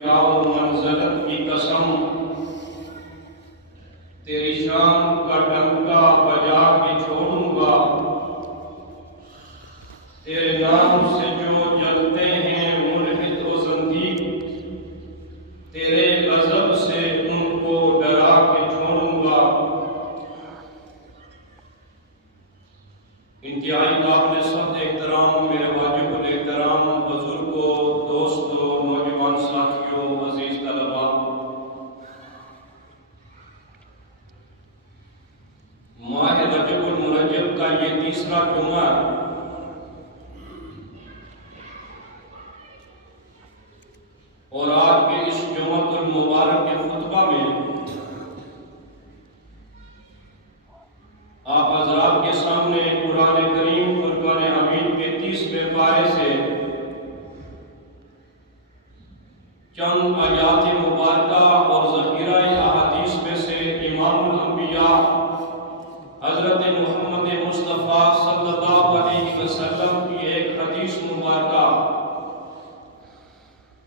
و منزلت کی قسم، تیری شان کا ڈنکا بجا کے چھوڑوں گا۔ تیرے نام سے جو جلتے ہیں ملحد و زندیق، تیرے غضب سے ان کو ڈرا کے چھوڑوں گا۔ انتہائی قابل سخت احترام میرے واجب الاحترام بزرگوں، دوستوں، نوجوان ساتھیوں، عزیز طلباء، ماہ رجب المرجب کا یہ تیسرا جمعہ اور آج کے اس جمعۃ المبارک کے خطبہ میں آپ حضرات کے سامنے قرآن کریم فرقان حمید کے 30ویں پارے سے چند آیات مبارکہ اور ذخیرہ احادیث میں سے امام الانبیاء حضرت محمد مصطفیٰ صلی اللہ علیہ وسلم کی ایک حدیث مبارکہ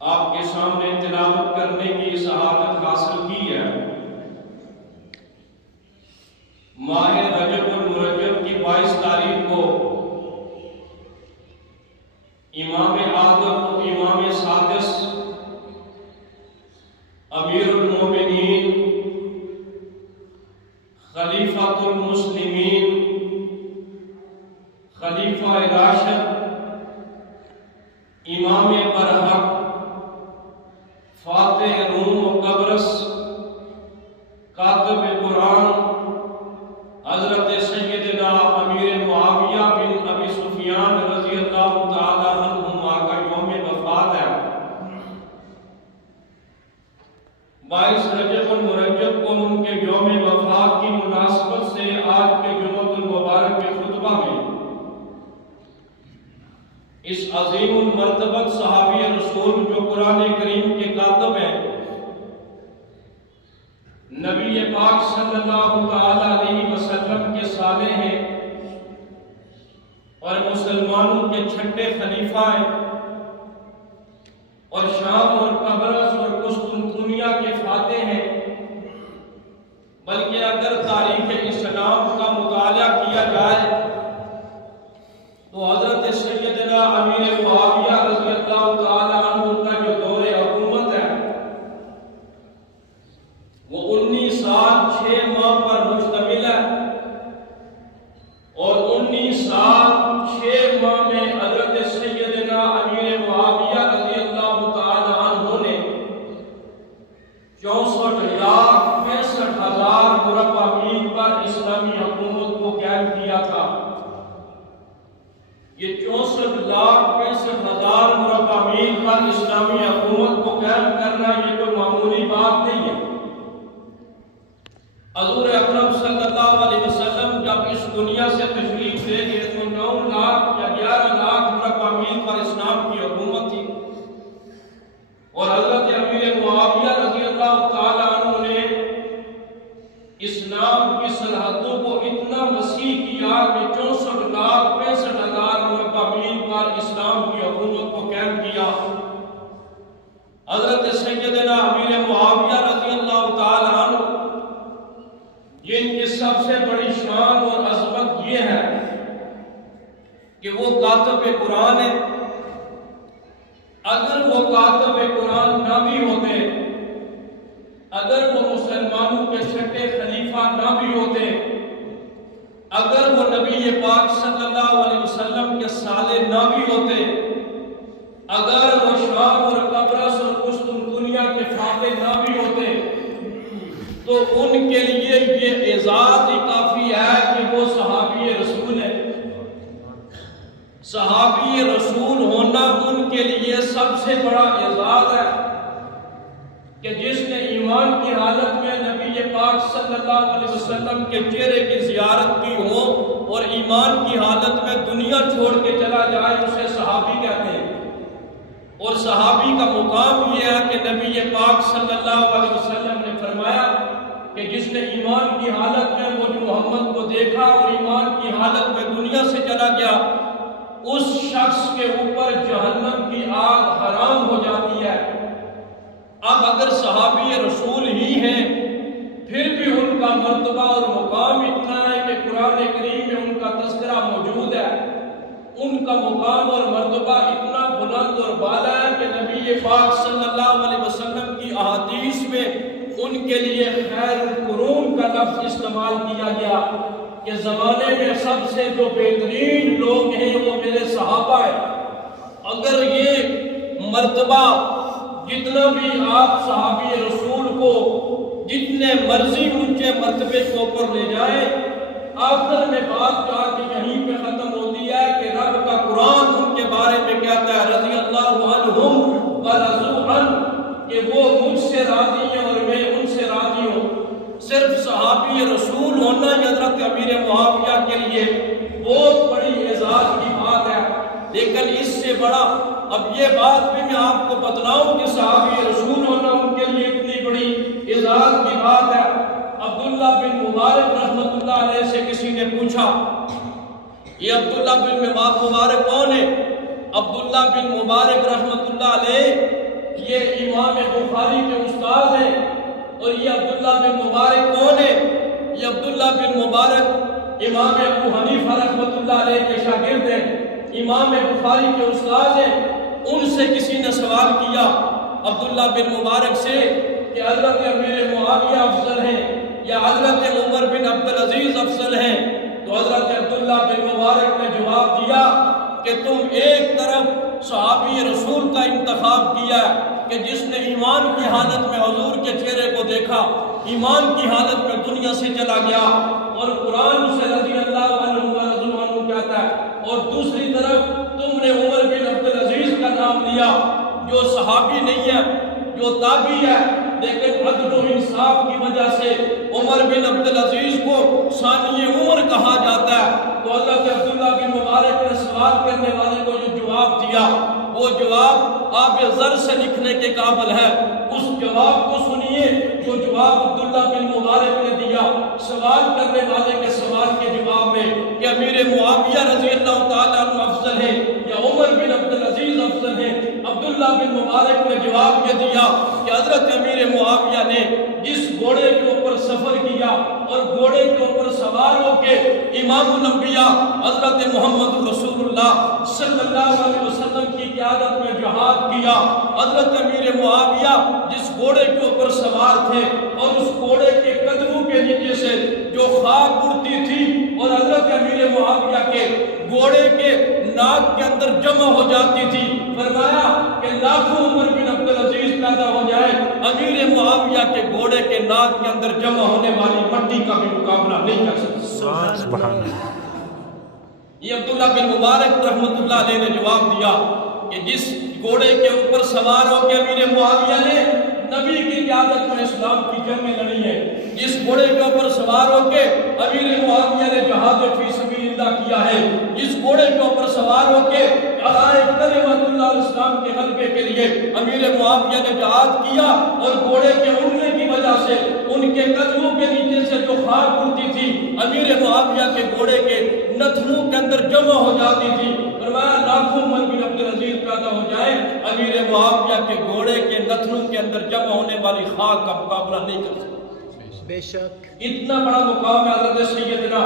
آپ کے سامنے تلاوت کرنے کی سعادت حاصل کی ہے۔ ماہ رجب المرجب کی 22 تاریخ کو امام اعظم و امام سادس امیر المومنین خلیفۃ المسلمین خلیفہ راشد امام برحق فاتح روم و قبرص کاتب قرآن حضرت سیدنا امیر معاویہ بن ابی سفیان رضی اللہ تعالی عنہما کا یوم وفات ہے۔ 22 رجب المرجب کو ان کے یوم وفات کی مناسبت سے آج کے جمعۃ المبارک کے خطبہ میں اس عظیم المرتبت صحابی رسول جو قرآن کریم کے کاتب ہیں، نبی پاک صلی اللہ تعالی علیہ وسلم کے صالح ہیں اور مسلمانوں کے چھٹے خلیفہ ہیں اور شام اور قبرص اور قسطنطنیہ کے فاتح ہیں، بلکہ اگر تاریخ اسلام کا مطالعہ کیا جائے تو حضرت سیدنا امیر معاویہ رضی اللہ تعالی عنہ کا جو دور حکومت ہے وہ 19 سال 6 ماہ پر مشتمل ہے، اور 19 سال 6 ماہ میں حضرت سیدنا امیر معاویہ رضی اللہ تعالی عنہ نے 64,65,000 مربع میل پر اسلامی حکومت کو قائم کیا تھا۔ یہ 64,65,000 مربع میل پر اسلامی حکومت کو قائم کرنا یہ کوئی معمولی بات نہیں ہے۔ حضور اکرم صلی اللہ علیہ وسلم جب اس دنیا سے تشریف لے گئے تو 9 لاکھ یا 11 لاکھ مربع میل پر اسلام کی حکومت تھی، اور حضرت امیر معاویہ رضی اللہ تعالی عنہ نے اسلام کی سرحدوں کو اتنا وسیع کیا کہ 64,65,000 مربع میل پر اسلام کی حکومت کو قائم کیا۔ حضرت سیدنا امیر معاویہ رضی اللہ تعالی عنہ جن کی سب سے بڑی شان اور عظمت یہ ہے کہ وہ کاتب قرآن ہے۔ اگر وہ کاتب قرآن نہ بھی ہوتے، اگر وہ مسلمانوں کے چھٹے خلیفہ نہ بھی ہوتے، اگر وہ نبی پاک صلی اللہ علیہ وسلم کے صالح نہ بھی ہوتے، اگر وہ شام اور قبرص اور قسطنطنیہ کے فاتح نہ بھی ہوتے، تو ان کے لیے یہ اعزاز ہی کافی ہے کہ وہ صحابی رسول ہے۔ صحابی رسول ہونا ان کے لیے سب سے بڑا اعزاز ہے کہ جس نے ایمان کی حالت میں نبی پاک صلی اللہ علیہ وسلم کے چہرے کی زیارت کی ہو اور ایمان کی حالت میں دنیا چھوڑ کے چلا جائے، اسے صحابی کہتے ہیں۔ اور صحابی کا مقام یہ ہے کہ نبی پاک صلی اللہ علیہ وسلم نے فرمایا کہ جس نے ایمان کی حالت میں وہ محمد کو دیکھا اور ایمان کی حالت میں دنیا سے چلا گیا، اس شخص کے اوپر جہنم کی آگ حرام ہو جاتی ہے۔ اب اگر صحابی رسول ہی ہیں پھر بھی ان کا مرتبہ اور مقام اتنا ہے کہ قرآن کریم میں ان کا تذکرہ موجود ہے، ان کا مقام اور مرتبہ اتنا بلند اور بالا ہے کہ نبی پاک صلی اللہ علیہ وسلم کی احادیث میں ان کے لیے خیر القرون کا لفظ استعمال کیا گیا کہ زمانے میں سب سے جو بہترین لوگ ہیں وہ میرے صحابہ ہیں۔ اگر یہ مرتبہ جتنا بھی آپ صحابی رسول کو جتنے مرضی اونچے مرتبے کے اوپر لے جائیں، آخر میں بات جا کے یہیں پہ ختم ہوتی ہے کہ رب کا قرآن ان کے بارے میں کہتا ہے رضی اللہ عنہم ورضوا عنہ، کہ وہ مجھ سے راضی ہیں اور میں ان سے راضی ہوں۔ صرف صحابی رسول ہونا یہ حضرت امیر معاویہ کے لیے بہت بڑی اعزاز کی بات ہے، لیکن اس سے بڑا اب یہ بات بھی میں آپ کو بتلاؤں کہ صحابی رسول ہونا ان کے لیے اتنی بڑی اعزاز کی بات ہے۔ عبداللہ بن مبارک رحمۃ اللہ علیہ سے کسی نے پوچھا، یہ عبداللہ بن مبارک کون ہے؟ عبداللہ بن مبارک رحمۃ اللہ علیہ یہ امام بخاری کے استاد ہیں، اور یہ عبداللہ بن مبارک کون ہے؟ یہ عبداللہ بن مبارک امام ابو حنیفہ رحمۃ اللہ علیہ کے شاگرد ہیں، امام بخاری کے استاد ہیں۔ ان سے کسی نے سوال کیا عبداللہ بن مبارک سے کہ حضرت امیر معاویہ افضل ہیں یا حضرت عمر بن عبدالعزیز افضل ہیں؟ تو حضرت عبداللہ بن مبارک نے جواب دیا کہ تم ایک طرف صحابی رسول کا انتخاب کیا ہے کہ جس نے ایمان کی حالت میں حضور کے چہرے کو دیکھا، ایمان کی حالت میں دنیا سے چلا گیا اور قرآن اسے رضی اللہ عنہ ورضوا عنہ کہتا ہے، اور دوسری طرف تم نے عمر بن عبدالعزیز کا نام لیا جو صحابی نہیں ہے، جو تابعی ہے، لیکن عدل و انصاف کی وجہ سے عمر بن عبدالعزیز کو ثانی عمر کہا جاتا ہے۔ تو حضرت عبداللہ بن مبارک نے سوال کرنے والے کو جو جواب دیا وہ جواب آب زر سے لکھنے کے قابل ہے۔ اس جواب کو سنیے جو جواب عبداللہ بن مبارک نے دیا سوال کرنے والے کے سوال کے جواب میں کہ امیر معاویہ رضی اللہ تعالیٰ عنہ افضل ہے یا عمر بن عبدالعزیز افضل ہے۔ عبداللہ بن مبارک نے جواب یہ دیا کہ حضرت امیر معاویہ نے جس گھوڑے کے اوپر سفر کیا اور گھوڑے کے اوپر سوار ہو کے امام الانبیاء حضرت محمد رسول اللہ صلی اللہ علیہ وسلم کی قیادت میں جہاد کیا، حضرت امیر معاویہ جس گھوڑے کے اوپر سوار تھے اور اس گھوڑے کے قدموں کے نیچے سے جو خاک اڑتی تھی اور حضرت امیر معاویہ کے گھوڑے کے ناک کے اندر جمع ہو جاتی تھی، فرمایا کہ لاکھوں عمر بن عبدالعزیز پیدا ہو جائے، امیر معاویہ کے گھوڑے کے ناک کے اندر جمع ہونے والی مٹی کا بھی مقابلہ نہیں کر سکتا۔ سبحان اللہ۔ یہ عبداللہ بن مبارک رحمۃ اللہ علیہ نے جواب دیا کہ جس گھوڑے کے اوپر سوار ہو کے امیر معاویہ نے نبی کی قیادت میں اسلام کی جنگیں لڑی ہیں، جس گھوڑے کے اوپر سوار ہو کے امیر معاویہ نے جہاد فی سبیل اللہ کیا ہے، جس گھوڑے کے اوپر سوار ہو کے کلمۃ اللہ اسلام کے غلبے کے لیے امیر معاویہ نے جہاد کیا، اور گھوڑے کے اڑنے کی وجہ سے ان کے قدموں کے نیچے سے جو خاک اڑتی تھی امیر معاویہ کے گھوڑے کے نتنوں کے اندر جمع ہو جاتی تھی، فرمایا لاکھوں عمر بن عبدالعزیز پیدا ہو جائے، امیر معاویہ کے گھوڑے کے نتنوں کے اندر جمع ہونے والی خاک کا مقابلہ نہیں کر سکتا۔ بے شک اتنا بڑا مقام ہے حضرت سیدنا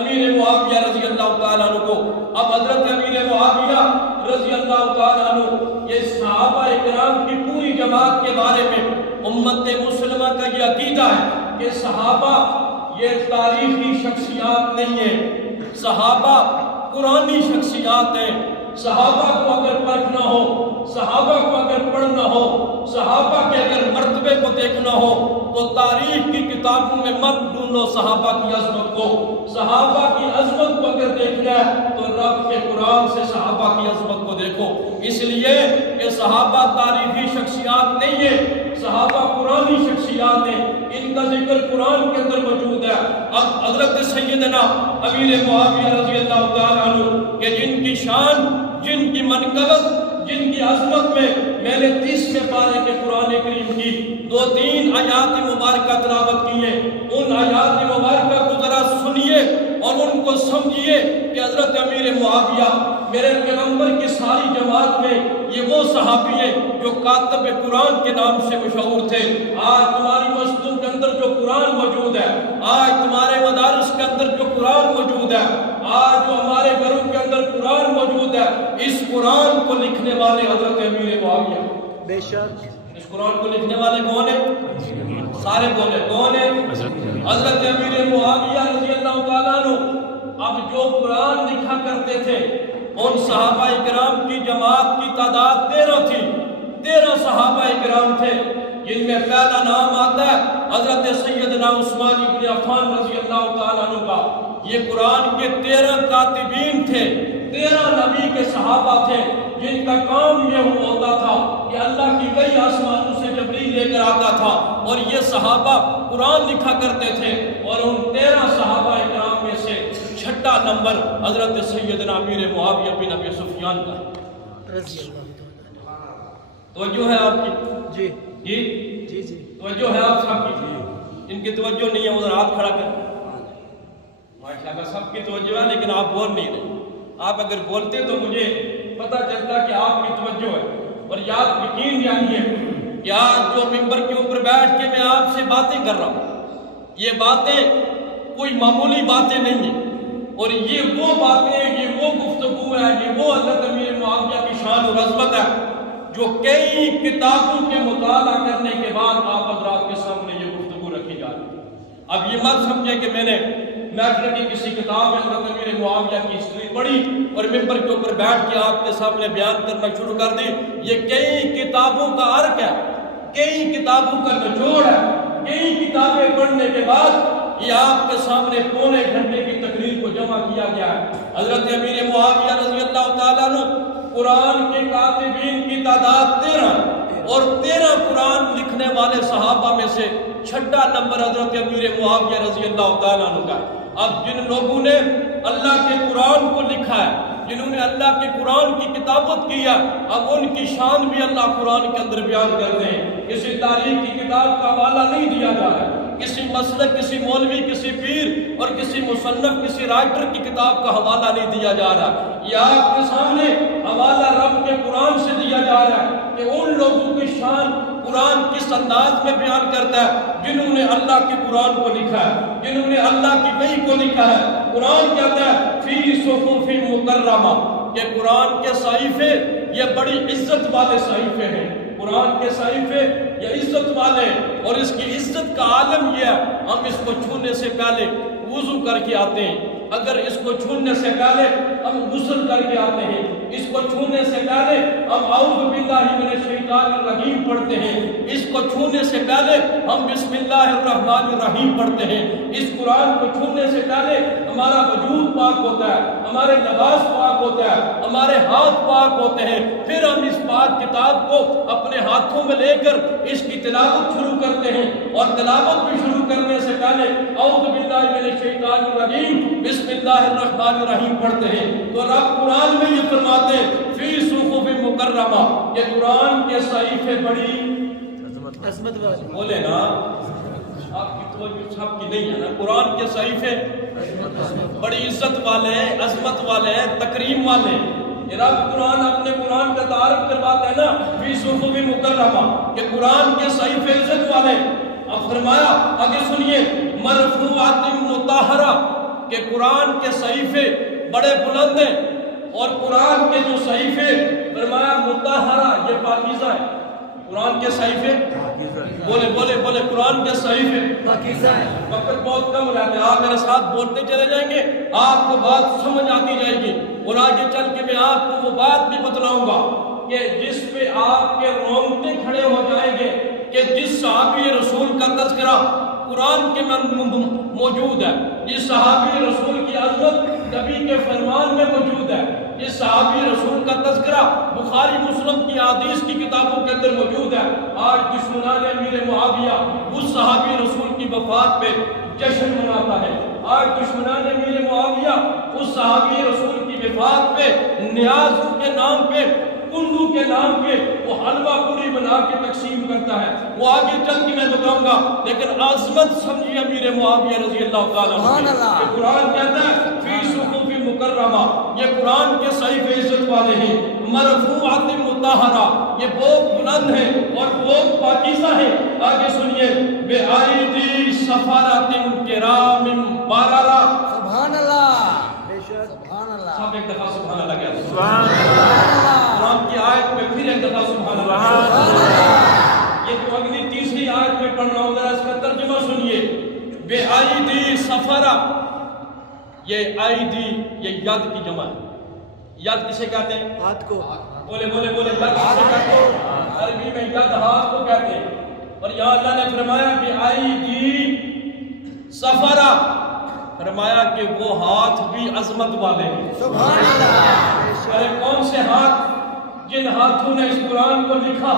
امیر معاویہ رضی اللہ تعالیٰ عنہ کو۔ اب حضرت امیر معاویہ رضی اللہ تعالیٰ عنہ یہ صحابہ اکرام کی پوری جماعت کے بارے میں امت مسلمہ کا یہ عقیدہ ہے کہ صحابہ یہ تاریخی شخصیات نہیں ہیں، صحابہ قرآنی شخصیات ہیں۔ صحابہ کو اگر پرکھنا ہو، صحابہ کو اگر پڑھنا ہو، صحابہ کے اگر مرتبے کو دیکھنا ہو تو تاریخ کی کتابوں میں مت ڈھونڈو صحابہ کی عظمت کو، صحابہ کی عظمت کو اگر دیکھنا ہے تو رب کے قرآن سے صحابہ کی عظمت کو دیکھو، اس لیے کہ صحابہ تاریخی شخصیات نہیں ہیں، صحابہ قرآنی شخصیات ہیں، ان کا ذکر قرآن کے اندر موجود ہے۔ اب حضرت سیدنا امیر معاویہ رضی اللہ تعالیٰ عنہ کہ جن کی شان، جن کی منقبت، جن کی عظمت میں نے 30ویں پارے کے قرآن کریم کی 2-3 آیات مبارکہ تلاوت کی ہیں، ان آیات مبارکہ کو ذرا سنیے اور ان کو سمجھیے کہ حضرت امیر معاویہ میرے پیغمبر کی ساری جماعت میں یہ وہ صحابی ہیں جو کاتب قرآن کے نام سے مشہور تھے۔ آج تمہاری مسجدوں کے اندر جو قرآن موجود ہے، آج تمہارے مدارس کے اندر جو قرآن موجود ہے، آج جو ہمارے گھروں کے اندر قرآن موجود ہے، اس قرآن کو لکھنے والے حضرت امیر معاویہ۔ بے شک اس قرآن کو لکھنے والے کون ہیں؟ سارے بولے کون ہیں؟ حضرت امیر معاویہ رضی اللہ تعالیٰ عنہ۔ اب جو قرآن لکھا کرتے تھے ان صحابہ کرام کی جماعت کی تعداد 13 تھی۔ 13 صحابہ کرام تھے جن میں پہلا نام آتا ہے حضرت سیدنا عثمان بن عفان رضی اللہ تعالیٰ عنہ کا۔ یہ قرآن کے 13 کاتبین تھے، 13 نبی کے صحابہ تھے جن کا کام یہ ہوتا تھا کہ اللہ کی وحی آسمانوں سے جبریل لے کر آتا تھا اور یہ صحابہ قرآن لکھا کرتے تھے۔ اور ان 13 صحابہ کرام میں سے چھٹا نمبر حضرت سیدنا امیر معاویہ بن ابی سفیان کا رضی اللہ عنہ۔ توجہ ہے آپ کی؟ جی جی جی جی توجہ ہے آپ سب کی؟ ان کی توجہ نہیں ہے ادھر ہاتھ کھڑا کر۔ ماشاءاللہ سب کی توجہ ہے لیکن آپ بول نہیں رہے۔ آپ اگر بولتے تو مجھے پتہ چلتا کہ آپ کی توجہ ہے اور یقین جانیے کہ آج جو ممبر کے اوپر بیٹھ کے میں آپ سے باتیں کر رہا ہوں، یہ باتیں کوئی معمولی باتیں نہیں ہیں، اور یہ وہ باتیں، یہ وہ گفتگو ہے، یہ وہ حضرت امیر معاویہ کی شان اور عظمت ہے جو کئی کتابوں کے مطالعہ کرنے کے بعد آپ حضرات کے سامنے یہ گفتگو رکھی جا رہی ہے۔ اب یہ مت سمجھے کہ میں نے میٹرک کی کسی کتاب میں حضرت امیر معاویہ کی ہسٹری پڑھی اور ممبر کے اوپر بیٹھ کے آپ کے سامنے بیان کرنا شروع کر دی۔ یہ کئی کتابوں کا عرق ہے، کئی کتابوں کا نچوڑ ہے، کئی کتابیں پڑھنے کے بعد یہ آپ کے سامنے پونے گھنٹے کی تقریر کو جمع کیا گیا ہے۔ حضرت امیر معاویہ رضی اللہ تعالیٰ عنہ قرآن کے کاتبین کی تعداد 13 اور 13 قرآن لکھنے والے صحابہ میں سے چھٹا نمبر حضرت امیر معاویہ رضی اللہ تعالیٰ عنہ کا۔ اب جن لوگوں نے اللہ کے قرآن کو لکھا ہے، جنہوں نے اللہ کے قرآن کی کتابت کی ہے، اب ان کی شان بھی اللہ قرآن کے اندر بیان کرتے ہیں۔ کسی تاریخ کی کتاب کا حوالہ نہیں دیا جا رہا ہے، کسی مسلک، کسی مولوی، کسی پیر اور کسی مصنف، کسی رائٹر کی کتاب کا حوالہ نہیں دیا جا رہا۔ یہ آپ کے سامنے حوالہ رب کے قرآن سے دیا جا رہا ہے کہ ان لوگوں کی شان قرآن کس انداز میں بیان کرتا ہے جنہوں نے اللہ کے قرآن کو لکھا ہے، جنہوں نے اللہ کی وحی کو لکھا ہے۔ قرآن کہتا ہے فی صحف مکرمہ کہ قرآن کے صحیفے یہ بڑی عزت والے صحیفے ہیں۔ قرآن کے صحیفے یہ عزت والے، اور اس کی عزت کا عالم یہ ہے ہم اس کو چھونے سے پہلے وضو کر کے آتے ہیں، اگر اس کو چھونے سے پہلے ہم غسل کر کے آتے ہیں، اس کو چھونے سے پہلے ہم اعوذ باللہ من الشیطان الرجیم پڑھتے ہیں، اس کو چھونے سے پہلے ہم بسم اللہ الرحمن الرحیم پڑھتے ہیں۔ اس قرآن کو چھونے سے پہلے ہمارا وجود پاک ہوتا ہے، ہمارے لباس پاک ہوتا ہے، ہمارے ہاتھ پاک ہوتے ہیں، پھر ہم اس پاک کتاب کو اپنے ہاتھوں میں لے کر اس کی تلاوت شروع کرتے ہیں، اور تلاوت بھی شروع کرنے سے پہلے اعوذ باللہ من الشیطان الرجیم بسم اللہ الرحمن الرحیم پڑھتے ہیں۔ تو رب قرآن میں یہ فرماتے ہیں فی صحف مکرمہ کہ قرآن کے صحیفے بڑی عظمت والے، بولے نا آپ کی توجہ سب کی نہیں ہے نا، قرآن کے صحیفے بڑی عزت والے ہیں، عظمت والے ہیں، تکریم والے ہیں۔ رب قرآن اپنے قرآن کا تعارف کرواتا ہے نا فی صحف مکرمہ کہ قرآن کے صحیفے عزت والے۔ اب فرمایا آگے سنیے مرفوعات مطہرہ کہ قرآن کے صحیفے بڑے بلند ہیں، اور قرآن کے جو صحیفے فرمایا مطہرہ یہ پاکیزہ ہے۔ قرآن کے صحیفے بولے بولے بولے قرآن کے صحیفے پاکیزہ ہے۔ وقت بہت کم رہتا ہے، آپ میرے ساتھ بولتے چلے جائیں گے آپ کو بات سمجھ آتی جائے گی، اور آگے چل کے میں آپ کو وہ بات بھی بتلاؤں گا کہ جس پہ آپ کے رونگٹے کھڑے ہو جائیں گے کہ جس صحابی رسول کا تذکرہ قرآن کے موجود ہے، جس صحابی رسول کی عظمت نبی کے فرمان میں موجود ہے، جس صحابی رسول کا تذکرہ بخاری مسلم کی حدیث کی کتابوں کے اندر موجود ہے، آج دشمنان امیر معاویہ اس صحابی رسول کی وفات پہ جشن مناتا ہے۔ آج دشمنان امیر معاویہ اس صحابی رسول کی وفات پہ نیاز کے نام پہ، کنڈو کے نام پہ وہ حلوہ پوری بنا کے تقسیم کرتا ہے۔ وہ آگے چل کے میں بتاؤں گا، لیکن عظمت سمجھیے امیر معاویہ رضی اللہ تعالیٰ عنہ کہ قرآن کہتا ہے فی صحف مکرمہ، یہ قرآن کے صحیح عزت والے ہیں، مرفوعات مطہرہ، یہ بہت بلند ہے اور بہت پاکیزہ ہے۔ آگے سنیے، بے آئیدی سفارات کرام بررہ۔ سبحان اللہ، بے شک سبحان اللہ۔ سب ایک دفعہ سبحان اللہ کہتے ہیں۔ سبحان اللہ۔ قرآن کی آیت میں پھر ایک دفعہ سبحان اللہ۔ یہ جو اگلی تیسری آیت میں پڑھ رہا ہوں ذرا اس کا ترجمہ سنیے۔ بے آئیدی سفارہ، یہ آئیدی یہ ید کی جمع ہے۔ ید کسے کہتے ہیں؟ ہاتھ کو۔ بولے بولے بولے، ید کسے کہتے ہیں؟ عربی میں ید ہاتھ کو کہتے ہیں۔ اور یہاں اللہ نے فرمایا بے آئیدی سفارہ، فرمایا کہ وہ ہاتھ بھی عظمت والے ہیں۔ سبحان اللہ۔ ارے کون سے ہاتھ؟ جن ہاتھوں نے اس قرآن کو لکھا،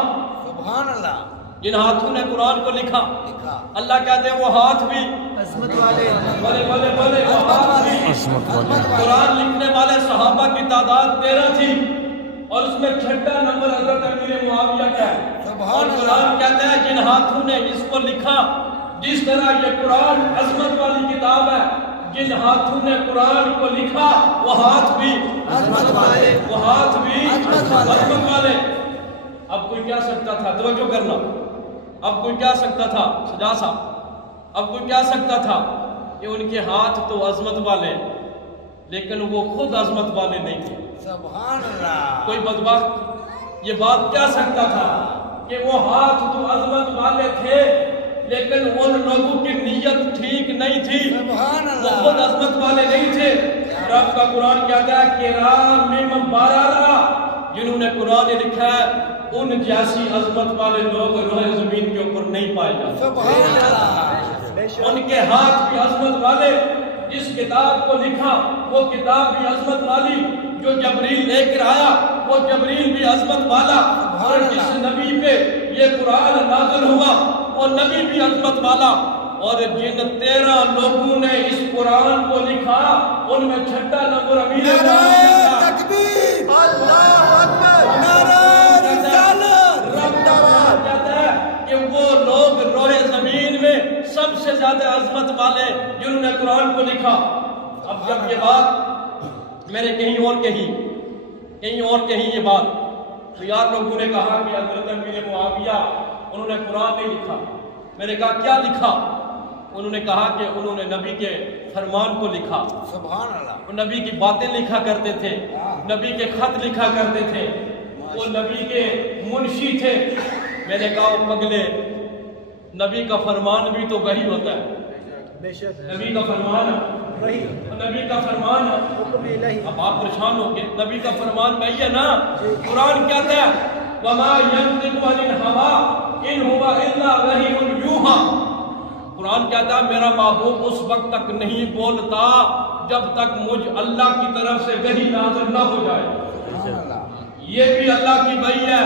سبحان اللہ، جن ہاتھوں نے قرآن کو لکھا، لکھا اللہ کہتے ہیں وہ ہاتھ بھی عظمت والے، بولے بولے بولے، وہ ہاتھ بھی عظمت والے۔ قرآن لکھنے والے صحابہ کی تعداد 13 تھی اور اس میں چھٹا نمبر حضرت امیر معاویہ کا ہے۔ اور قرآن کہتے ہیں جن ہاتھوں نے اس کو لکھا، جس طرح یہ قرآن عظمت والی کتاب ہے، جن ہاتھوں نے قرآن کو لکھا وہ ہاتھ بھی عظمت والے، وہ ہاتھ بھی عظمت والے۔ عظمت والے۔ اب کوئی کہہ سکتا تھا، توجہ کرنا، اب کوئی کہہ سکتا تھا سجا صاحب، اب کوئی کہہ سکتا تھا کہ ان کے ہاتھ تو عظمت والے لیکن وہ خود عظمت والے نہیں تھے۔ سبحان اللہ۔ کوئی بدبخت یہ بات کہہ سکتا تھا کہ وہ ہاتھ تو عظمت والے تھے لیکن ان لوگوں کی نیت ٹھیک نہیں تھی، سبحان وہ اللہ۔ خود عظمت والے نہیں تھے۔ رب کا قرآن کہتا ہے کرام بررہ، جنہوں نے قرآن لکھا ہے ان جیسی عظمت والے لوگ روح زمین کے اوپر نہیں پائے جاتے۔ سبحان اللہ، بے شک۔ ان کے ہاتھ بھی عظمت والے، جس کتاب کو لکھا وہ کتاب بھی عظمت والی، جو جبریل لے کر آیا وہ جبریل بھی عظمت والا، اور جس نبی پہ یہ قرآن نازل ہوا وہ نبی بھی عظمت والا۔ اور جن 13 لوگوں نے اس قرآن کو لکھا ان میں چھٹا نمبر امیر معاویہ کا۔ تکبیر، اللہ اکبر، نعرہ رسالت، رب کہتا ہے کہ وہ لوگ روح زمین میں سب سے زیادہ عظمت والے جنہوں نے قرآن کو لکھا۔ اب جب یہ بات میں نے کہیں اور کہیں یہ بات، تو یار لوگوں نے کہا کہ حضرت امیر معاویہ انہوں نے قرآن نہیں لکھا۔ میں نے کہا کیا لکھا؟ انہوں نے کہا کہ انہوں نے نبی کے فرمان کو لکھا۔ سبحان اللہ۔ وہ نبی کی باتیں لکھا کرتے تھے، نبی کے خط لکھا کرتے تھے، وہ نبی کے منشی تھے۔ میں نے کہا وہ پگلے، نبی کا فرمان بھی تو وہی ہوتا ہے، بے شک، نبی کا فرمان وہی نبی کا فرمان ہے۔ حکم الہی۔ اب آپ پریشان ہو گئے، نبی کا فرمان وہی ہے نا۔ قرآن کہتا ہے وَمَا يَنطِقُ عَنِ الْهَوَىٰ إِنْ هُوَ إِلَّا وَحْيٌ يُوحَىٰ۔ قرآن کہتا ہے میرا محبوب اس وقت تک نہیں بولتا جب تک مجھ اللہ کی طرف سے وحی نازل نہ ہو جائے۔ سبحان اللہ۔ یہ بھی اللہ کی وحی ہے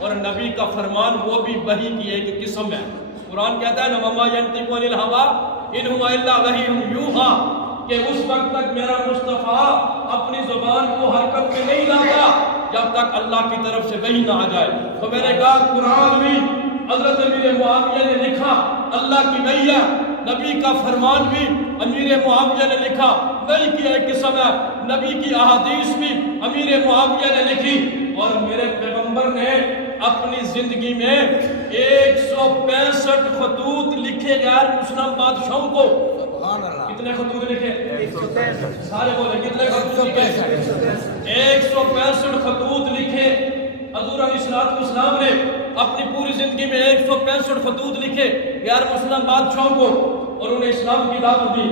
اور نبی کا فرمان وہ بھی وحی کی ایک قسم ہے۔ قرآن کہتا ہے وَمَا يَنطِقُ عَنِ الْهَوَىٰ إِنْ هُوَ إِلَّا وَحْيٌ يُوحَىٰ، کہ اس وقت تک میرا مصطفیٰ اپنی زبان کو حرکت میں نہیں لاتا جب تک اللہ کی طرف سے وحی نہ آ جائے۔ تو میں نے کہا قرآن بھی حضرت امیر معاویہ نے لکھا، اللہ کی وحی ہے۔ نبی کا فرمان بھی امیر معاویہ نے لکھا، وحی کی ایک قسم ہے۔ نبی کی احادیث بھی امیر معاویہ نے لکھی، اور میرے پیغمبر نے اپنی زندگی میں 165 خطوط لکھے غیر مسلم بادشاہوں کو۔ سبحان اللہ۔ کتنے خطوط لکھے؟ 165۔ سارے بولے کتنے خطوط لکھے؟ 165 خطوط لکھے۔ حضور علیہ السلام نے اپنی پوری زندگی میں 165 خطوط لکھے غیر مسلم بادشاہوں کو، اور انہیں اسلام کی دعوت دی،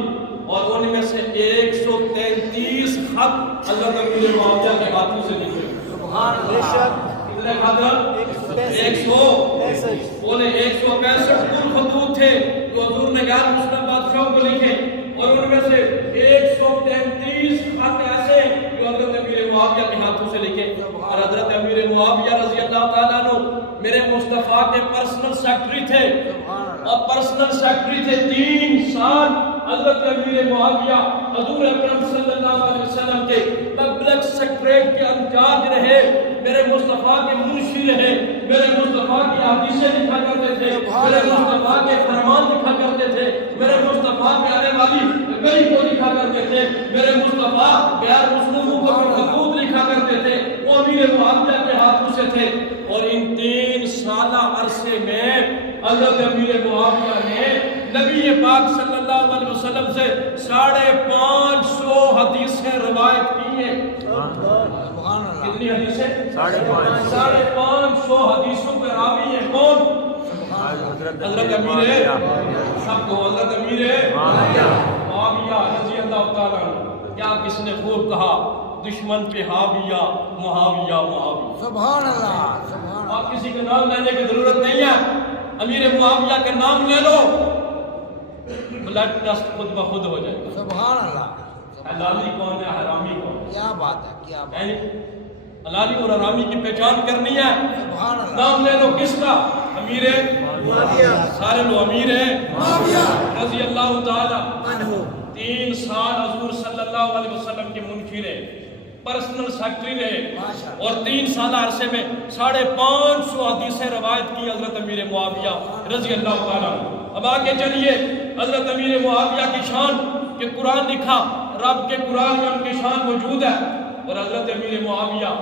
اور ان میں سے 133 خط حضرت امیر معاویہ کے ہاتھوں سے لکھے۔ سبحان اللہ۔ کتنے خط؟ 165 بولے 165 کل خطوط تھے جو حضور نے غیر مسلم بادشاہوں کو لکھے، اور ان میں سے 133 خط ایسے جو حضرت امیر معاویہ کے ہاتھوں سے لکھے۔ اور حضرت امیر معاویہ رضی اللہ تعالیٰ عنہ میرے مصطفیٰ کے پرسنل سیکرٹری تھے، اور پرسنل سیکرٹری تھے 3 سال۔ حضرت امیر معاویہ حضور اکرم صلی اللہ علیہ وسلم کے پبلک سیکریٹریٹ کے انچارج رہے، میرے مصطفیٰ کے منشی رہے، میرے مصطفیٰ کی حدیثیں لکھا کرتے تھے، میرے مصطفیٰ کے فرمان لکھا کرتے تھے، میرے مصطفیٰ کی آنے والی کئی کو لکھا کرتے تھے، میرے مصطفیٰ غیر مسلموں کو بھی خطوط لکھا کرتے تھے، وہ امیر معاویہ کے ہاتھوں سے تھے۔ اور ان 3 سالہ عرصے میں حضرت امیر معاویہ نے نبی پاک صلی اللہ علیہ وسلم سے 550 حدیثیں روایت کی ہیں۔ کتنی حدیثیں؟ 550 حدیثوں کے راوی ہیں کون؟ حضرت امیر سب کو حضرت امیر معاویہ رضی اللہ تعالیٰ عنہ۔ کیا کس نے خوب کہا، دشمن پہ حاویہ معاویہ معاویہ۔ سبحان اللہ، سبحان اللہ۔ آپ کسی کا نام لینے کی ضرورت نہیں ہے، امیر معاویہ کا نام لے لو، بلڈ ٹیسٹ خود بخود ہو جائے گا۔ سبحان اللہ۔ حلالی کون ہے، حرامی کون ہے؟ کیا بات ہے، کیا بات ہے۔ حلالی اور حرامی کی پہچان کرنی ہے، سبحان اللہ۔ نام لے لو کس کا؟ امیر معاویہ سارے لو امیر معاویہ رضی اللہ تعالیٰ عنہ۔ 3 سال حضور صلی اللہ علیہ وسلم کے منشی رہے، پرسنل سیکٹری رہے، اور 3 سالہ عرصے میں 550 حدیثیں روایت کی حضرت امیر معاویہ رضی اللہ تعالیٰ عنہ۔ اب آگے چلیے، حضرت امیر معاویہ کی شان کہ قرآن لکھا، رب کے قرآن میں ان کی شان موجود ہے، اور حضرت امیر معاویہ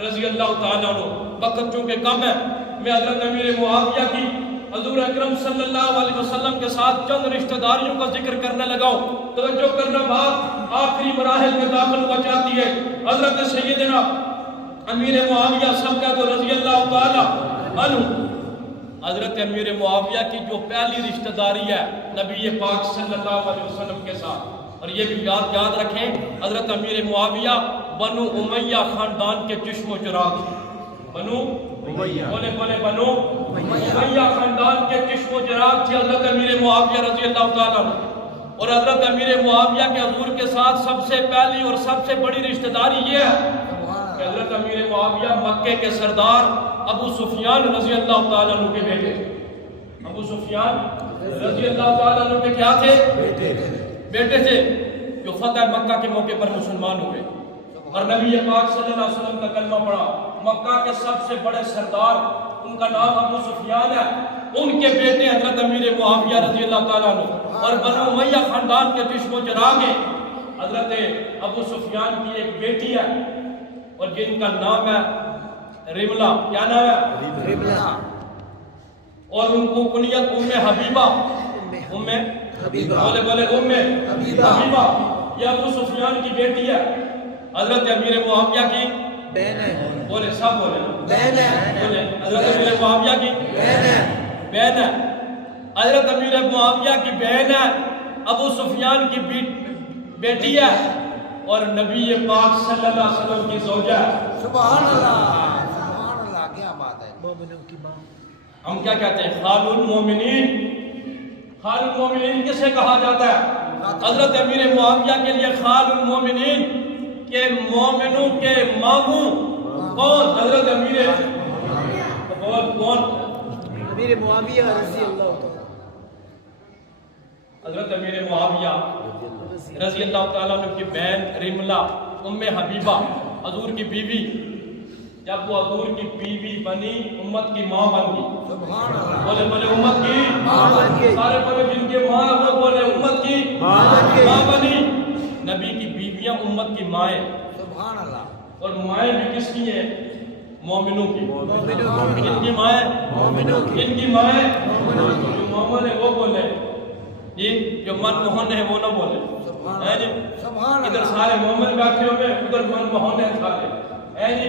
رضی اللہ تعالیٰ عنہ، وقت چونکہ کم ہے، میں حضرت امیر معاویہ کی حضور اکرم صلی اللہ علیہ وسلم کے ساتھ چند رشتہ داریوں کا ذکر کرنے لگاؤں۔ توجہ کرنا، بات آخری مراحل میں داخل ہو جاتی ہے۔ حضرت سیدنا امیر معاویہ سب کا تو رضی اللہ تعالیٰ عنہ، حضرت امیر معاویہ کی جو پہلی رشتہ داری ہے نبی پاک صلی اللہ علیہ وسلم کے ساتھ، اور یہ بھی یاد رکھیں، حضرت امیر معاویہ بنو امیہ خاندان کے چشم و چراغ، بنو بولے بنو امیہ خاندان کے چشم و چراغ تھے حضرت امیر معاویہ رضی اللہ تعالیٰ عنہ۔ اور حضرت امیر معاویہ کے حضور کے ساتھ سب سے پہلی اور سب سے بڑی رشتہ داری یہ ہے کہ حضرت امیر معاویہ مکے کے سردار ابو سفیان رضی اللہ تعالیٰ عنہ کے بیٹے تھے۔ ابو سفیان رضی اللہ تعالیٰ عنہ کے کیا تھے؟ بیٹے تھے، جو فتح مکہ کے موقع پر مسلمان ہوئے اور نبی پاک صلی اللہ علیہ وسلم کا کلمہ پڑھا۔ مکہ کے سب سے بڑے سردار، ان کا نام ابو سفیان ہے، ان کے بیٹے حضرت امیر معاویہ رضی اللہ تعالیٰ عنہ اور بنو امیہ خاندان کے چشم و چراغ ہیں۔ حضرت ابو سفیان کی ایک بیٹی ہے اور جن کا نام ہے رملہ۔ کیا نام ہے؟ رملہ۔ اور ان کو کنیت حبیبہ، بولے حبیبہ، یہ ابو سفیان کی بیٹی ہے۔ حضرت امیر معاویہ کی بہن ہے، بولے سب بولے بہن ہے، بولے حضرت امیر معاویہ کی بہن ہے۔ حضرت امیر معاویہ کی بہن ہے، ابو سفیان کی بیٹی ہے، اور نبی پاک صلی اللہ علیہ وسلم کی زوجہ ہے۔ سبحان اللہ، سبحان اللہ، کیا بات ہے۔ مومنوں کی ماں، ہم کیا کہتے ہیں؟ خال المومنین۔ خال المومنین کسے کہا جاتا ہے؟ حضرت امیر معاویہ کے لیے خال المومنین کہ مومنوں کے ماموں کون؟ حضرت امیر کون؟ امیر معاویہ رضی اللہ تعالیٰ، حضرت امیر معاویہ رضی اللہ تعالیٰ عنہ کی بہن رملہ حبیبہ حضور کی بیوی، جب وہ حضور کی بیوی بنی، امت کی ماں بن گئی۔ سبحان اللہ، بولے امت کی ماں بن گئی۔ سارے بولے جن کے ماں وہ بولے امت کی ماں بنی۔ نبی کی بیویاں امت کی مائیں، سبحان اللہ، اور مائیں بھی کس کی ہیں؟ مومنوں کی۔ مومنوں ان کی مائیں، مومنوں کی، ان کی مائیں، جو مومن ہے وہ بولے جی، جو من موہن ہے وہ نہ بولے۔ ہے جی، سبحان ادھر اللہ، سارے مومن بیٹھے ہوئے، ادھر من موہن ہے سارے۔ ہے جی،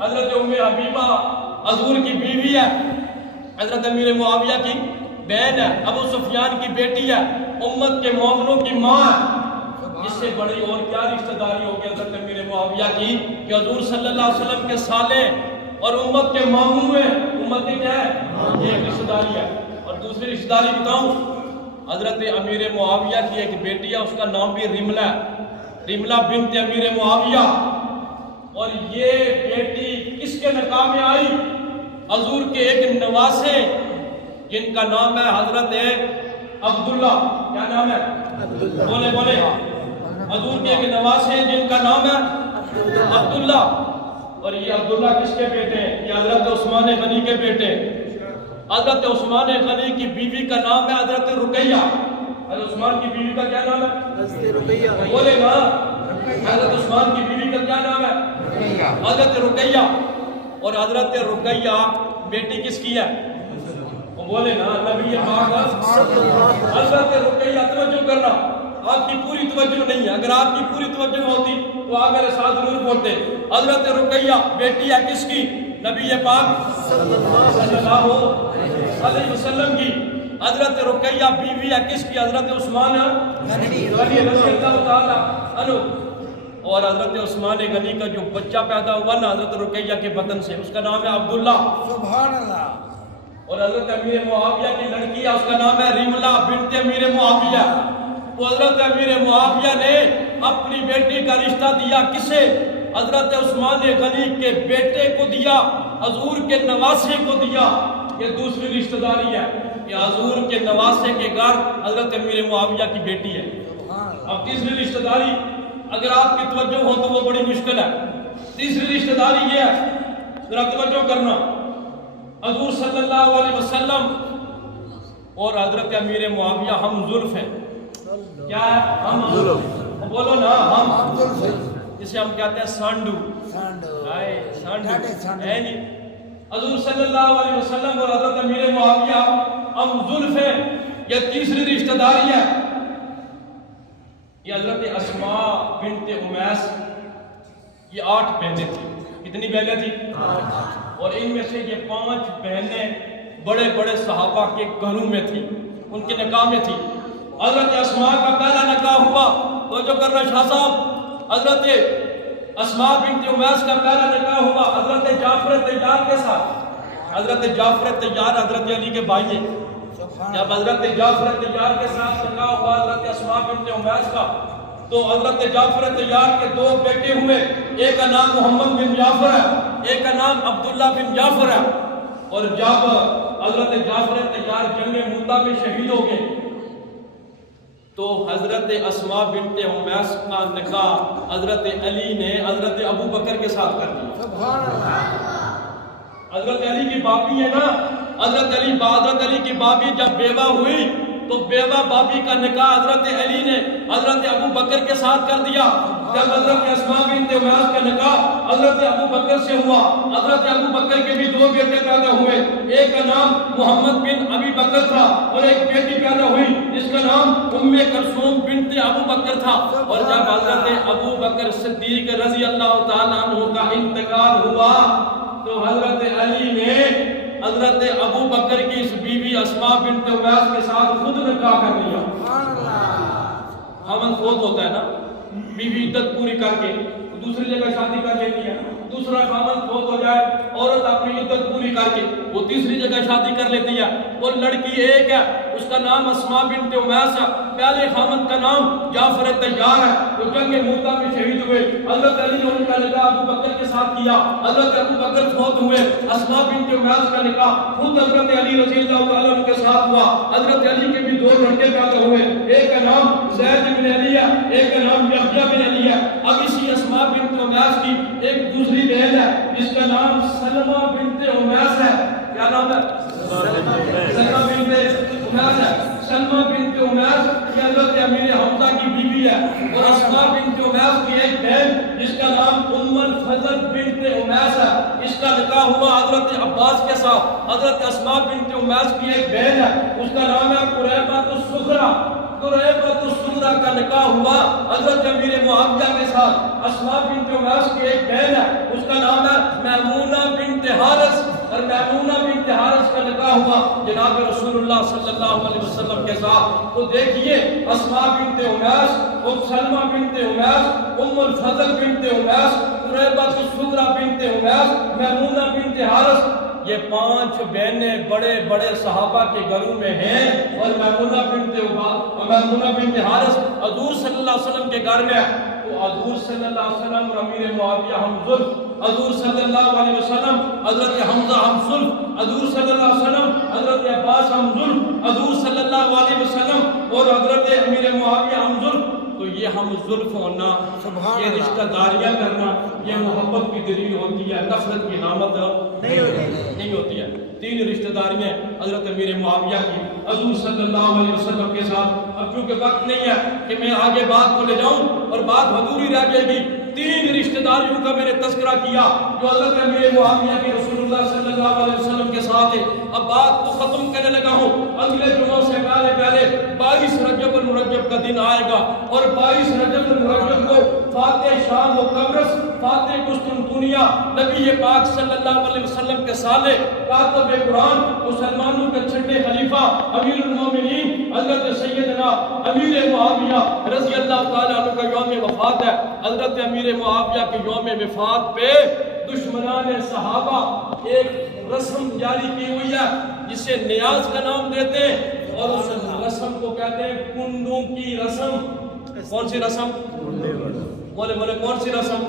حضرت حبیبہ حضور کی بیوی ہے، حضرت امیر معاویہ کی بہن ہے، ابو سفیان کی بیٹی ہے، امت کے مومنوں کی ماں ہے۔ اس سے بڑی اور کیا رشتہ داری ہوگی حضرت امیر معاویہ کی کہ حضور صلی اللہ علیہ وسلم کے سالے اور امت کے ماموں ہیں۔ امت کی کیا ہے؟ یہ رشتہ داری ہے۔ اور دوسری رشتہ داری بتاؤں، حضرت امیر معاویہ کی ایک بیٹی ہے، اس کا نام بھی رملہ ہے، رملہ بنت امیر معاویہ۔ اور یہ بیٹی کس کے نکاح میں آئی؟ حضور کے ایک نواسے جن کا نام ہے حضرت عبداللہ۔ کیا نام ہے؟ بولے حضور کے ایک نواسے جن کا نام ہے عبداللہ۔ اور یہ عبداللہ کس کے بیٹے ہیں؟ یہ حضرت عثمان غنی کے بیٹے۔ حضرت عثمان غنی کی بیوی کا نام ہے حضرت رقیہ۔ حضرت عثمان کی بیوی کا کیا نام ہے؟ حضرت رقیہ بولے نا، حضرت عثمان کی بیوی کا کیا نام ہے؟ حضرت رقیہ. اور حضرت رقیہ بیٹی کس کی ہے؟ وہ بولے نا نبی پاک حضرت رقیہ. توجہ کرنا، آپ کی پوری توجہ نہیں ہے، اگر آپ کی پوری توجہ ہوتی تو آپ میرے ساتھ ضرور بولتے. حضرت رقیہ بیٹی ہے کس کی؟ نبی پاک صلی اللہ علیہ وسلم کی. حضرت رقیہ بیوی ہے کس کی؟ حضرت عثمان غنی رضی اللہ تعالیٰ عنہ. اور حضرت عثمان غنی کا جو بچہ پیدا ہوا نا حضرت رقیہ کے بطن سے، اس کا نام ہے عبداللہ. سبحان اللہ. اور حضرت امیر معاویہ کی لڑکی ہے، اس کا نام ہے ریملہ بنت امیر معاویہ. تو حضرت امیر معاویہ نے اپنی بیٹی کا رشتہ دیا کسے؟ حضرت عثمان غنی کے بیٹے کو دیا، حضور کے نواسے کو دیا. یہ دوسری رشتہ داری ہے کہ حضور کے نواسے کے گھر حضرت امیر معاویہ کی بیٹی ہے. اب تیسری رشتہ داری اگر آپ کی توجہ ہو تو وہ بڑی مشکل ہے. تیسری رشتہ داری یہ ہے، ذرا توجہ کرنا، حضور صلی اللہ علیہ وسلم اور حضرت امیر معاویہ ہم زلف ہیں. کیا ہے؟ ہم زلف. بولو نا، ہم جسے ہم کہتے ہیں سانڈو. سانڈو ہے نہیں. حضور صلی اللہ علیہ وسلم اور حضرت امیر معاویہ ہم زلف ہیں. یہ تیسری رشتہ داری ہے. یہ حضرت اسماء بنت امیس، یہ 8 بہنیں تھیں. کتنی بہنیں تھیں؟ اور ان میں سے یہ 5 بہنیں بڑے بڑے صحابہ کے گھروں میں تھیں، ان کے نکاح میں تھیں. حضرت اسماء کا پہلا نکاح ہوا، تو جو کر رہا شاہ صاحب، حضرت اسماء بنت امیس کا پہلا نکاح ہوا حضرت جعفر طیار کے ساتھ. حضرت جعفر طیار حضرت علی کے بھائی ہیں. جب حضرت جعفر طیار کے ساتھ نکاح ہوا حضرت اسماء بنت امیس کا، تو حضرت جعفر طیار کے 2 بیٹے ہوئے. ایک کا نام محمد بن جعفر ہے، ایک کا نام عبداللہ بن جعفر ہے. اور جب حضرت جعفر طیار جنگ موتا میں شہید ہو گئے تو حضرت اسماء بنت امیس کا نکاح حضرت علی نے حضرت ابو بکر کے ساتھ کر دیا. سبحان اللہ. حضرت علی کی بابی ہے نا، حضرت علی کی بابی جب بیوہ ہوئی تو بیوہ بابی کا نکاح حضرت علی نے حضرت ابو بکر کے ساتھ کر دیا. جب حضرت اسماء بنت امیس کا نکاح حضرت ابو بکر سے ہوا، حضرت ابو بکر کے بھی 2 بیٹے پیدا ہوئے. ایک کا نام محمد بن ابی بکر تھا اور ایک بیٹی پیدا ہوئی جس کا نام ام کلثوم بنت ابو بکر تھا. اور جب حضرت ابو بکر صدیق رضی اللہ تعالیٰ عنہ کا انتقال ہوا تو حضرت علی نے حضرت ابو بکر کی اس بیوی اسماء بنت امیس کے ساتھ خود نکاح کر لیا. خاوند فوت ہوتا ہے نا، بیوی عدت پوری کر کے دوسری جگہ شادی کر لیتی ہے. دوسرا خاوند فوت ہو جائے، عورت اپنی عدت پوری کر کے وہ تیسری جگہ شادی کر لیتی ہے. اور لڑکی ایک ہے، اس کا نام اسماء بنت امیس ہے. پہلے خاوند کا نام جعفر طیار ہے، وہ جنگ موتا میں شہید ہوئے. حضرت علی نے ان کا نکاح ابو بکر کے ساتھ کیا. حضرت ابو بکر فوت ہوئے، اسماء بنت امیس کا نکاح خود حضرت علی رضی اللہ تعالیٰ عنہ کے ساتھ ہوا. حضرت علی کے بھی 2 لڑکے پیدا ہوئے، ایک کا نام زید بن علی ہے، ایک کا نام یحییٰ بن علی ہے. اب اسی اسماء بنت امیس کی ایک دوسری بہن ہے جس کا نام سلمہ بنت امیس ہے. کیا نام ہے؟ سلمہ بنت امیس ہے. سلمہ بنت امیس یہ حضرت امیر حمزہ کی بیوی ہے. اور اسماء بنت امیس کی ایک بہن جس کا نام ام الفضل بنت امیس ہے، اس کا نکاح ہوا حضرت عباس کے ساتھ. حضرت اسماء بنت امیس کی ایک بہن ہے، اس کا نام ہے قریبۃ الصغریٰ. قریبۃ الصغریٰ کا نکاح ہوا حضرت امیر معاویہ کے ساتھ. اسماء بنت امیس کی ایک بہن ہے، اس کا نام ہے میمونہ بنت حارث. اور میمونہ بنت حارث کا نکاح ہوا جناب رسول اللہ صلی اللہ علیہ وسلم کے ساتھ. تو دیکھیے اسماء بنت امیس، سلمہ بنت امیس، ام الفضل بنت امیس، قریبۃ الصغریٰ بنت امیس، میمونہ بنت حارث، یہ 5 بہنیں بڑے بڑے صحابہ کے گھروں میں ہیں. اور میمونہ بنت حارث حضور صلی اللہ علیہ وسلم کے گھر میں ہے. تو حضور صلی اللہ علیہ وسلم اور امیر معاویہ ہم زلف، حضور صلی اللہ علیہ وسلم حضرت حمزہ ہم زلف، حضور صلی اللہ علیہ وسلم حضرت عباس ہم زلف، حضور صلی اللہ علیہ وسلم اور حضرت امیر معاویہ ہم زلف. تو یہ ہم زلف ہونا، یہ رشتہ داریاں کرنا، یہ محبت کی دلیل ہوتی ہے، نفرت کی علامت نہیں ہوتی ہے. تین رشتہ داریاں حضرت امیر معاویہ کی حضور صلی اللہ علیہ وسلم کے ساتھ۔ اب چونکہ وقت نہیں ہے کہ میں آگے بات کو لے جاؤں اور بات ادھوری رہ جائے گی، تین رشتہ داریوں کا میں نے تذکرہ کیا جو حضرت امیر معاویہ کے رسول اللہ صلی اللہ علیہ وسلم کے ساتھ ہے۔ اب بات کو ختم کرنے لگا ہوں، اگلے جمعوں سے پہلے 22 رجب المرجب کا دن آئے گا، اور 22 رجب المرجب کو فاتح شام و قبرص، فاتح قسطنطنیہ، نبی پاک صلی اللہ علیہ وسلم کے صالح کاتب قرآن، مسلمانوں کے چھٹے خلیفہ امیر المومنین حضرت سیدنا امیر معاویہ رضی اللہ تعالیٰ عنہ کا یوم وفات ہے۔ حضرت امیر معاویہ کے یوم وفات پہ دشمنان صحابہ ایک رسم جاری کی ہوئی ہے جسے نیاز کا نام دیتے ہیں، اور اس رسم کو کہتے ہیں کنڈوں کی رسم۔ کون سی رسم؟ بولے کون سی رسم؟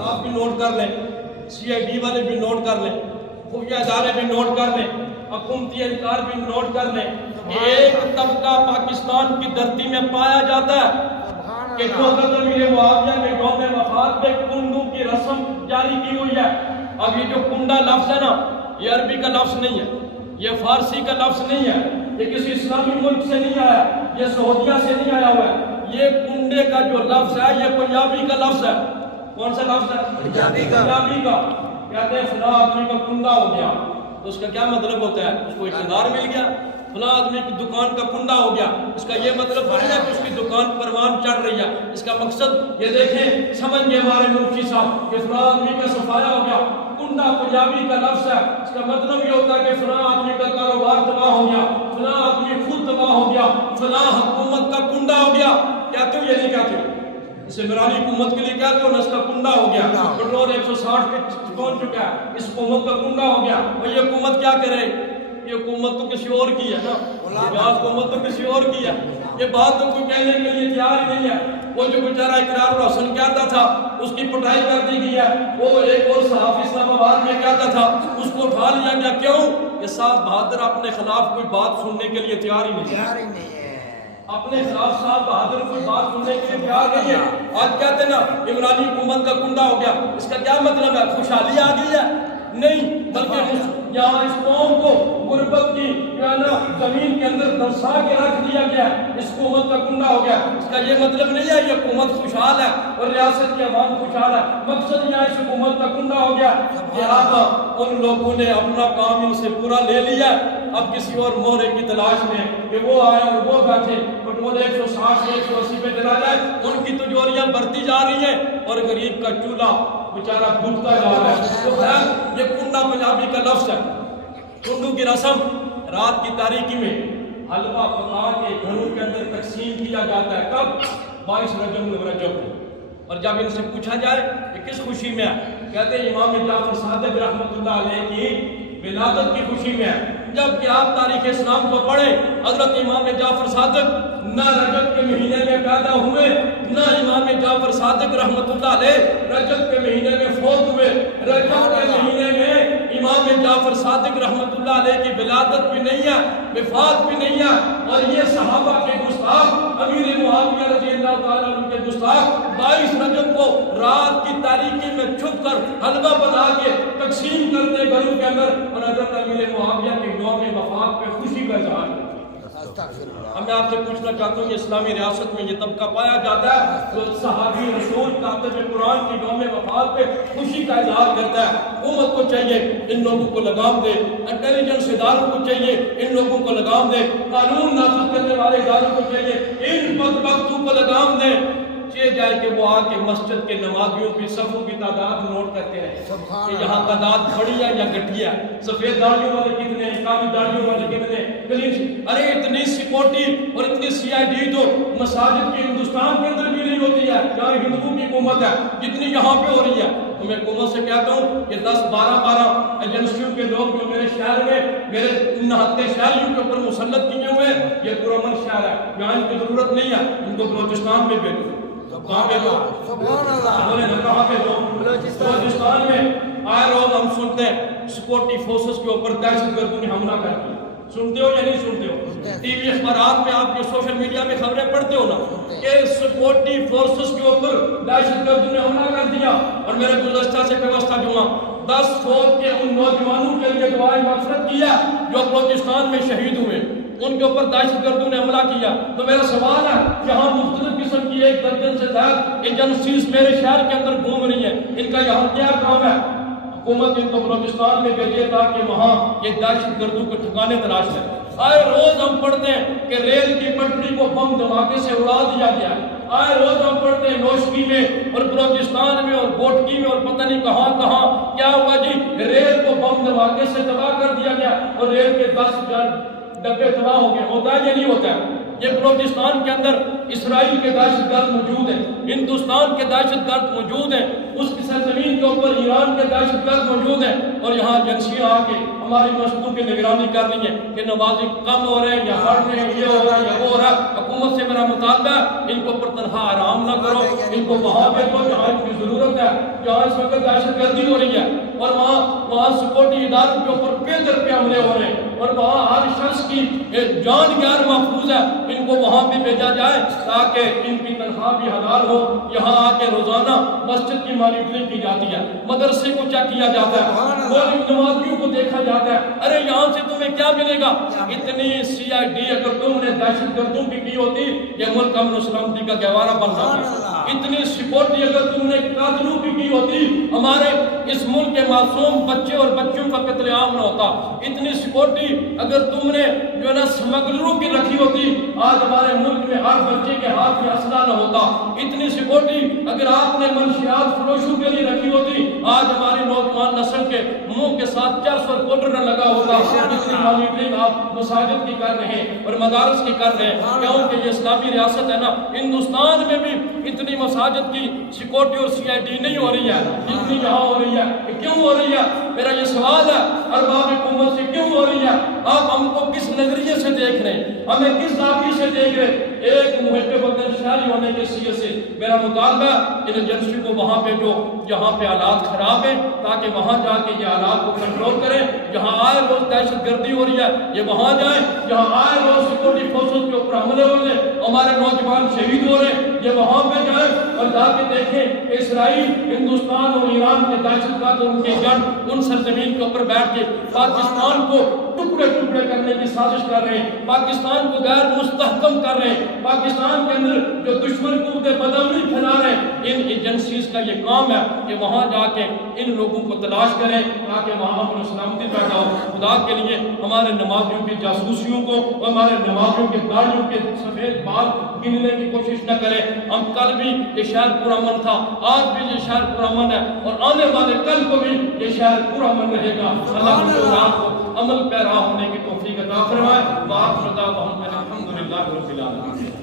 آپ بھی نوٹ کر لیں، سی آئی ڈی والے بھی نوٹ کر لیں، خفیہ ادارے بھی نوٹ کر لیں، حکومتی اہلکار بھی نوٹ کر لیں۔ ایک طبقہ پاکستان کی دھرتی میں پایا جاتا ہے کہ جو حضرت امیر معاویہ کے یوم وفات پہ کنڈوں کی رسم جاری کی ہوئی ہے۔ اب یہ جو کنڈا لفظ ہے نا، یہ عربی کا لفظ نہیں ہے، یہ فارسی کا لفظ نہیں ہے، یہ کسی اسلامی ملک سے نہیں آیا، یہ سعودیہ سے نہیں آیا ہوا ہے۔ یہ کنڈے کا جو لفظ ہے یہ پنجابی کا لفظ ہے۔ کون سا لفظ ہے؟ پنجابی کا۔ کہتے ہیں فلاں آدمی کا کنڈا ہو گیا، تو اس کا کیا مطلب ہوتا ہے؟ اس کو اقتدار مل گیا۔ فلاں آدمی کی دکان کا کنڈا ہو گیا، اس کا یہ مطلب نہیں ہے کہ اس کی دکان پروان چڑھ رہی ہے۔ اس کا مقصد یہ دیکھیں، سمجھ گئے ہمارے مفتی صاحب کہ فلاں آدمی کا صفایا ہو گیا۔ کنڈا پنجابی کا لفظ ہے، اس کا مطلب یہ ہوتا ہے کہ فلاں آدمی کا کاروبار تباہ ہو گیا، فلاں آدمی خود تباہ ہو گیا، فلاں حکومت کا کنڈا ہو گیا۔ کہتے ہو یہ نہیں کہتے ہو؟ اسے عمرانی حکومت کے لیے کہتے ہو نا، اس کا کنڈا ہو گیا، پیٹرول 160 پہ پہنچ چکا ہے، اس حکومت کا کنڈا ہو گیا۔ اور یہ حکومت کیا کرے؟ یہ حکومت تو کسی اور کی ہے نا، یہ حکومت تو کسی اور کی ہے۔ یہ بات تو کوئی کہنے کے لیے تیار ہی نہیں ہے۔ وہ جو بیچارہ اقرار الحسن کہتا تھا اس کی پٹائی کر دی گئی ہے، وہ ایک اور صحافی اسلام آباد میں کہتا تھا اس کو اٹھا لیا گیا۔ کیوں؟ یہ صاحب بہادر اپنے خلاف کوئی بات سننے کے لیے تیار ہی نہیں ہے، اپنے خلاف صاحب بہادر کوئی بات سننے کے لیے تیار نہیں ہے۔ آج کہتے ہیں نا عمرانی حکومت کا کنڈا ہو گیا، اس کا کیا مطلب ہے؟ خوشحالی آ گئی ہے؟ نہیں، بلکہ یہاں اس قوم کو غربت کی زمین کے اندر درسا کے رکھ دیا گیا، اس حکومت کا کنڈا ہو گیا۔ اس کا یہ مطلب نہیں ہے یہ حکومت خوشحال ہے اور ریاست کی عوام خوشحال ہے، مقصد یہاں اس حکومت کا کنڈا ہو گیا۔ لہٰذا ان لوگوں نے اپنا کام ان سے پورا لے لیا، اب کسی اور مورے کی تلاش میں کہ وہ آئے اور وہ بیٹھے، پٹرول 160 180 پہ چلا جائے، ان کی تجوریاں بڑھتی جا رہی ہیں اور غریب کا چولہا بیچارہ بھٹتا جا رہا ہے۔ تو خیر یہ کنڈا پنجابی کا لفظ ہے۔ کنڈوں کی رسم رات کی تاریکی میں حلوہ پکا کے گھروں کے اندر تقسیم کیا جاتا ہے۔ کب؟ 22 رجب المرجب کو۔ اور جب ان سے پوچھا جائے کہ کس خوشی میں ہے، کہتے ہیں امام جعفر صادق رحمۃ اللہ علیہ کی ولادت کی خوشی میں ہے۔ جب کہ آپ تاریخ اسلام کو پڑھیں، حضرت امام جعفر صادق نہ رجب کے مہینے میں پیدا ہوئے، نہ امام جعفر صادق رحمۃ اللہ علیہ رجب کے مہینے میں فوت ہوئے۔ رجب کے مہینے میں امام جعفر صادق رحمۃ اللہ علیہ کی ولادت بھی نہیں ہے، وفات بھی نہیں ہے، اور یہ صحابہ کے گستاخ امیر معاویہ رضی اللہ تعالیٰ عنہ کے گستاخ 22 رجب کو رات کی تاریکی میں چھپ کر حلوہ بنا کے تقسیم کرتے گھروں کے اندر، اور حضرت امیر معاویہ کے یوم وفات پہ خوشی کا اظہار۔ اب میں آپ سے پوچھنا چاہتا ہوں، یہ اسلامی ریاست میں یہ طبقہ پایا جاتا ہے جو صحابی رسول کاتب قرآن کی یوم وفات پہ خوشی کا اظہار کرتا ہے۔ حکومت کو چاہیے ان لوگوں کو لگام دے، انٹیلیجنس اداروں کو چاہیے ان لوگوں کو لگام دے، قانون نافذ کرنے والے اداروں کو چاہیے ان بدبختوں کو لگام دے۔ چاہیے جائے کہ وہ آ کے مسجد کے نمازیوں کی صفوں کی تعداد نوٹ کرتے ہیں کہ یہاں تعداد بڑی ہے یا گھٹی ہے، سفید داڑھیوں والے کتنے ہیں، کالی داڑھیوں والے کتنے۔ ارے اتنی سیکورٹی اور اتنی سی آئی ڈی تو مساجد کی ہندوستان کے اندر بھی نہیں ہوتی ہے جہاں ہندوؤں کی حکومت ہے جتنی یہاں پہ ہو رہی ہے۔ تو میں حکومت سے کہتا ہوں کہ 10-12 ایجنسیوں کے لوگ جو میرے شہر میں میرے نہتے شہریوں کے اوپر مسلط کیے ہوئے، یہ پرامن شہر ہے، یہاں ان کی ضرورت نہیں ہے، ان کو بلوچستان میں بھیجو۔ کہاں پہ دو؟ بولے نا کہاں پہ دو؟ بلوچستان میں۔ آئے روز ہم سنتے ہیں سیکورٹی فورسز کے اوپر دہشت گردوں نے حملہ کر دیا، سنتے ہو یا نہیں سنتے ہو؟ ٹی وی اخبارات میں آپ کے سوشل میڈیا میں خبریں پڑھتے ہو نا کہ سیکورٹی فورسز کے اوپر دہشت گردوں نے حملہ کر دیا۔ اور میرے گزشتہ سے پیوستہ جمعہ بس سوچ کے ان نوجوانوں کے لیے دعائیں مغفرت کیا جو بلوچستان میں شہید ہوئے، ان کے اوپر دہشت گردوں نے حملہ کیا۔ تو میرا سوال ہے، یہاں مختلف قسم کی 1 درجن سے زیادہ ایجنسیز میرے شہر کے اندر گھوم رہی ہیں، ان کا یہاں کیا کام ہے؟ حکومت ان کو بلوچستان میں بھیجے تاکہ وہاں یہ دہشت گردوں کو ٹھکانے تلاش کریں۔ آئے روز ہم پڑھتے ہیں کہ ریل کی پٹری کو بم دھماکے سے اڑا دیا گیا ہے۔ آئے روز ہم پڑھتے ہیں نوشکی میں اور بلوچستان میں اور گوٹکی میں اور پتہ نہیں کہاں کہاں کیا ہوا جی، ریل کو بم دھماکے سے تباہ کر دیا گیا اور ریل کے 10 ڈبے تباہ ہو گئے۔ ہوتا ہے یا نہیں ہوتا ہے؟ یہ بلوچستان کے اندر اسرائیل کے دہشت گرد موجود ہیں، ہندوستان کے دہشت گرد موجود ہیں، اس کی سرزمین کے اوپر ایران کے دہشت گرد موجود ہیں، اور یہاں ایجنسیاں آ کے ہماری مسجدوں کی نگرانی کر رہی ہیں کہ نمازی کم ہو رہے ہیں یا بڑھ رہے ہیں، یہ ہو رہا ہے یا وہ ہو رہا ہے۔ حکومت سے میرا مطالبہ ہے ان کو پر تنہا آرام نہ کرو، ان کو وہاں بھیجو جہاں ان کی ضرورت ہے، جہاں اس وقت دہشت گردی ہو رہی ہے، اور وہاں سکیورٹی اداروں کے اوپر بے در پہ حملے ہو رہے ہیں، اور وہاں ہر شخص کی جان غیر محفوظ ہے۔ ان کو وہاں بھی بھیجا جائے تاکہ ان کی تنخواہ بھی حلال ہو۔ یہاں آ کے روزانہ مسجد کی مانیٹرنگ کی جاتی ہے، مدرسے کو چیک کیا جاتا ہے، نمازیوں کو دیکھا جاتا ہے۔ ارے یہاں سے تمہیں کیا ملے گا؟ اتنی CID اگر تم نے دہشت گردوں کی ہوتی، یہ ملک امن و سلامتی کا گہوارہ بن جاتا۔ اتنی سکیورٹی اگر تم نے قاتلوں کی ہوتی، ہمارے اس ملک کے معصوم بچے اور بچوں کا قتل عام نہ ہوتا۔ اتنی سکیورٹی اگر تم نے جو ہے نا سمگلروں کی رکھی ہوتی، آج ہمارے ملک میں ہر بچے کے ہاتھ میں اسلحہ نہ ہوتا۔ اتنی سکیورٹی اگر آپ نے منشیات فروشوں کے لیے رکھی ہوتی، آج ہماری نوجوان نسل کے منہ کے ساتھ 400 پاؤڈر نہ لگا ہوتا۔ اتنی مانیٹرنگ آپ مساجد کی کر رہے ہیں اور مدارس کی کر رہے ہیں، کیونکہ یہ اسلامی ریاست ہے نا۔ ہندوستان میں بھی اتنی مساجد کی سکیورٹی اور CID نہیں ہو رہی ہے جتنی یہاں ہو رہی ہے۔ کیوں ہو رہی ہے؟ میرا یہ سوال ہے ارباب حکومت سے، کیوں ہو رہی ہے؟ آپ ہم کو کس نظریے سے دیکھ رہے ہیں؟ ہمیں کس زاویے سے دیکھ رہے ہیں؟ ایک محب وطن شہری ہونے کے حیثیت سے میرا مطالبہ ان ایجنسی کو وہاں پہ جو جہاں پہ حالات خراب ہیں تاکہ وہاں جا کے یہ حالات کو کنٹرول کریں۔ جہاں آئے روز دہشت گردی ہو رہی ہے یہ وہاں جائیں، جہاں آئے روز سکیورٹی فورسز کے اوپر حملے ہو رہے ہیں، ہمارے نوجوان شہید ہو رہے ہیں، یہ وہاں پہ جائیں اور جا کے دیکھیں کہ اسرائیل، ہندوستان اور ایران کے دہشت گرد اور ان کے جنگ ان سرزمین کے اوپر بیٹھ کے پاکستان کو ٹکڑے ٹکڑے کرنے کی سازش کر رہے ہیں، پاکستان کو غیر مستحکم کر رہے ہیں، پاکستان کے اندر جو دشمن قوتیں بدامنی پھیلا رہے ہیں۔ ان ایجنسیز کا یہ کام ہے کہ وہاں جا کے ان لوگوں کو تلاش کریں تاکہ وہاں امن و سلامتی پیدا ہو۔ خدا کے لیے ہمارے نمازیوں کی جاسوسیوں کو، ہمارے نمازیوں کے داڑھیوں کے سفید بال گننے کی کوشش نہ کریں۔ ہم کل بھی یہ شہر پرامن تھا، آج بھی یہ شہر پرامن ہے، اور آنے والے کل کو بھی یہ شہر پرامن رہے گا۔ اللہ ہم کو عمل پیرا ہونے کی توفیق عطا فرمائے۔ وآخر دعوانا الحمدللہ رب العالمین۔